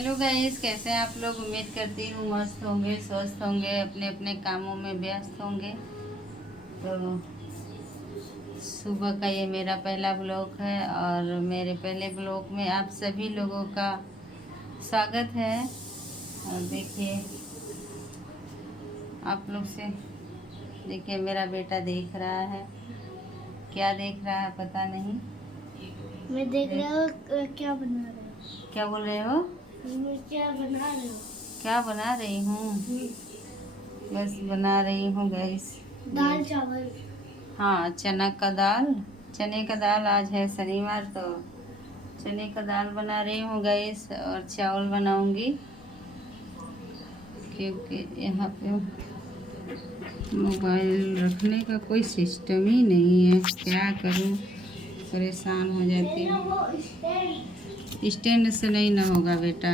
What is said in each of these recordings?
Hello guys, कैसे हैं आप लोग। उम्मीद करती हूँ मस्त होंगे, स्वस्थ होंगे, अपने अपने कामों में व्यस्त होंगे। तो सुबह का ये मेरा पहला ब्लॉग है और मेरे पहले ब्लॉग में आप सभी लोगों का स्वागत है। और देखिए आप लोग से, देखिए मेरा बेटा देख रहा है, क्या देख रहा है पता नहीं। मैं देख रहा हूँ क्या बना रहे हो। क्या बोल रहे हो? क्या बना रहे हो? क्या बना रही हूँ? बस बना रही हूँ गैस, दाल चावल। हाँ, चना का दाल। चने का दाल, आज है शनिवार तो चने का दाल बना रही हूँ गैस। और चावल बनाऊंगी क्योंकि यहाँ पे मोबाइल रखने का कोई सिस्टम ही नहीं है। क्या करूँ, परेशान हो जाती हूँ। वो स्टैंड स्टैंड से नहीं ना होगा बेटा।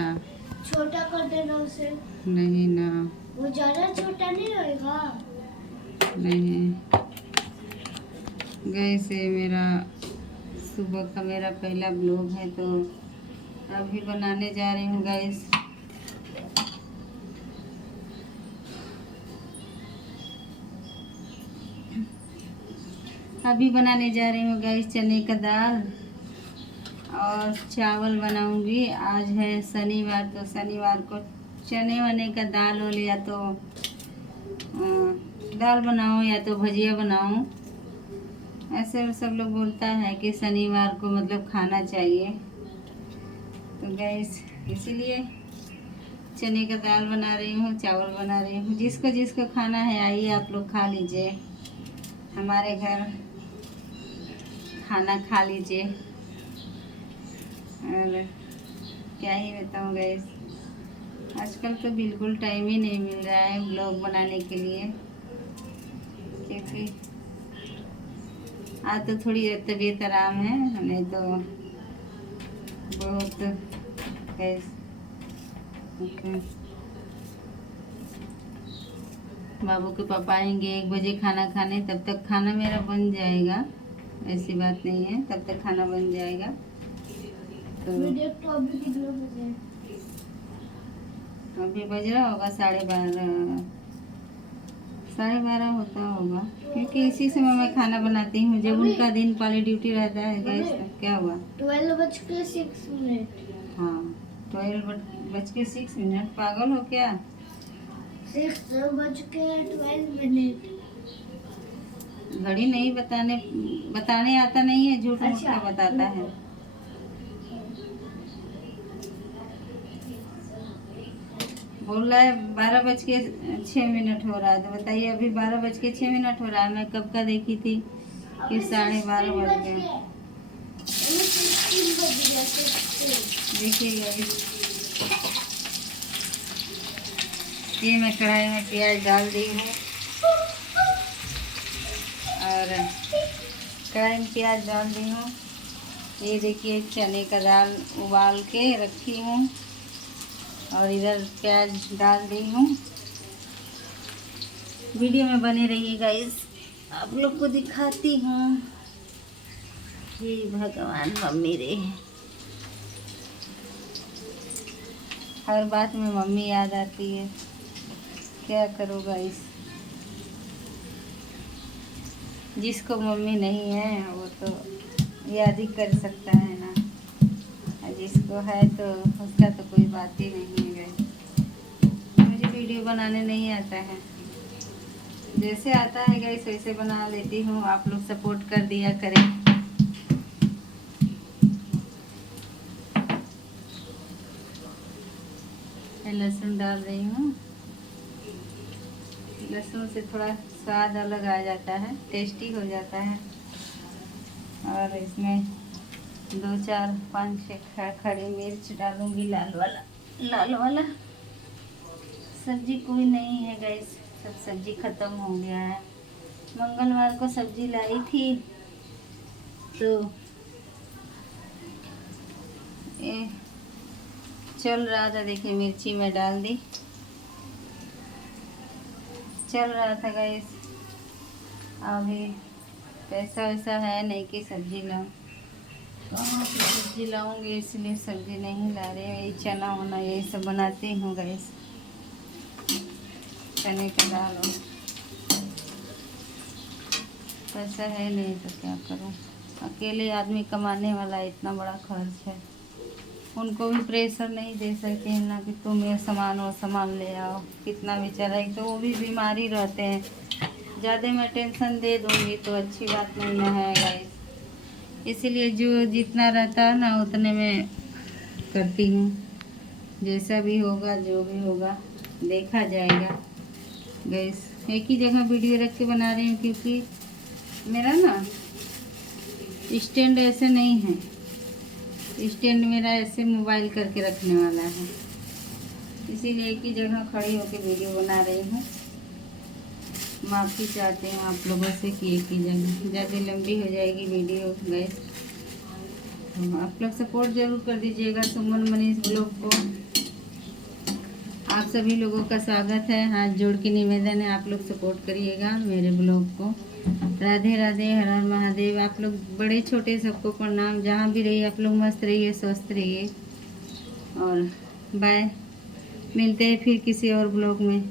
छोटा कर देना उसे। नहीं ना, वो ज्यादा छोटा नहीं रहेगा। नहीं गैस। ये मेरा सुबह का मेरा पहला ब्लॉग है तो अभी बनाने जा रही हूँ गैस। अभी बनाने जा रही हूँ गैस चने का दाल और चावल बनाऊंगी। आज है शनिवार तो शनिवार को चने वने का दाल हो, या तो दाल बनाऊं या तो भजिया बनाऊं। ऐसे सब लोग बोलता है कि शनिवार को मतलब खाना चाहिए, तो गैस इसीलिए चने का दाल बना रही हूँ, चावल बना रही हूँ। जिसको जिसको खाना है आइए आप लोग खा लीजिए, हमारे घर खाना खा लीजिए। और क्या ही बताऊँ गैस, आजकल तो बिल्कुल टाइम ही नहीं मिल रहा है ब्लॉग बनाने के लिए, क्योंकि आज तो थोड़ी तबीयत आराम है, नहीं तो बहुत गैस। बाबू के पापा आएंगे 1 बजे खाना खाने, तब तक खाना मेरा बन जाएगा। ऐसी बात नहीं है, तब तक खाना बन जाएगा। तो अभी कितने बजे? अभी बज रहा होगा 12:30, 12:30 होता होगा, क्योंकि इसी समय मैं खाना बनाती हूँ जब उनका दिन वाली ड्यूटी रहता है गैस। क्या हुआ? 12:06। हाँ, 12:06। पागल हो क्या? 6:12। घड़ी नहीं बताने आता नहीं है, झूठ मूठ का बताता है। बोल रहा है 12:06 हो रहा है, तो बताइए अभी 12:06 हो रहा है। मैं कब का देखी थी कि 12:30 बज गए। देखिएगा ये मैं कढ़ाई में प्याज डाल दी हूँ और कढ़ाई में प्याज डाल दी हूँ। ये देखिए चने का दाल उबाल के रखी हूँ और इधर प्याज डाल दी हूँ। वीडियो में बने रहिएगा, इस आप लोग को दिखाती हूँ। हे भगवान, मम्मी रे, हर बात में मम्मी याद आती है, क्या करूँ गाइस। जिसको मम्मी नहीं है वो तो याद ही कर सकता है ना, और जिसको है तो उसका तो कोई बात ही नहीं है। मुझे वीडियो बनाने नहीं आता है, जैसे आता है गाइस वैसे बना लेती हूँ। आप लोग सपोर्ट कर दिया करें। लहसुन डाल रही हूँ, लहसुन से थोड़ा स्वाद अलग आ जाता है, टेस्टी हो जाता है। और इसमें 2 4 5 6 खड़ी मिर्च डालूंगी, लाल वाला। सब्जी कोई नहीं है गैस, सब सब्जी खत्म हो गया है। मंगलवार को सब्जी लाई थी तो ये चल रहा था। देखिए मिर्ची में डाल दी, चल रहा था गैस। अभी पैसा वैसा है नहीं कि सब्जी लाऊं, कहाँ से सब्जी लाऊंगी, इसलिए सब्जी नहीं ला रहे। यही चना वना यही सब बनाती हूँ गैस, चने का दाल। और पैसा है नहीं तो क्या करूँ, अकेले आदमी कमाने वाला, इतना बड़ा खर्च है। उनको भी प्रेशर नहीं दे सकते हैं ना कि तुम ये सामान वो सामान ले आओ, कितना बेचारा, एक तो वो भी बीमारी रहते हैं। ज़्यादा मैं टेंशन दे दूँगी तो अच्छी बात नहीं ना है गाइस, इसीलिए जो जितना रहता है ना उतने में करती हूँ। जैसा भी होगा जो भी होगा देखा जाएगा गैस। एक ही जगह वीडियो रख के बना रही हूँ क्योंकि मेरा ना स्टैंड ऐसे नहीं है, स्टैंड मेरा ऐसे मोबाइल करके रखने वाला है, इसीलिए एक ही जगह खड़ी होकर वीडियो बना रही हूँ। माफ़ी चाहते हैं आप लोगों से कि एक ही जगह, ज़्यादा लंबी हो जाएगी वीडियो गैस। आप लोग सपोर्ट ज़रूर कर दीजिएगा सुमन मनीष ब्लॉग को। आप सभी लोगों का स्वागत है, हाथ जोड़ के निवेदन है आप लोग सपोर्ट करिएगा मेरे ब्लॉग को। राधे राधे, हर हर महादेव। आप लोग बड़े छोटे सबको प्रणाम, जहाँ भी रहिए आप लोग मस्त रहिए, स्वस्थ रहिए। और बाय, मिलते हैं फिर किसी और ब्लॉग में।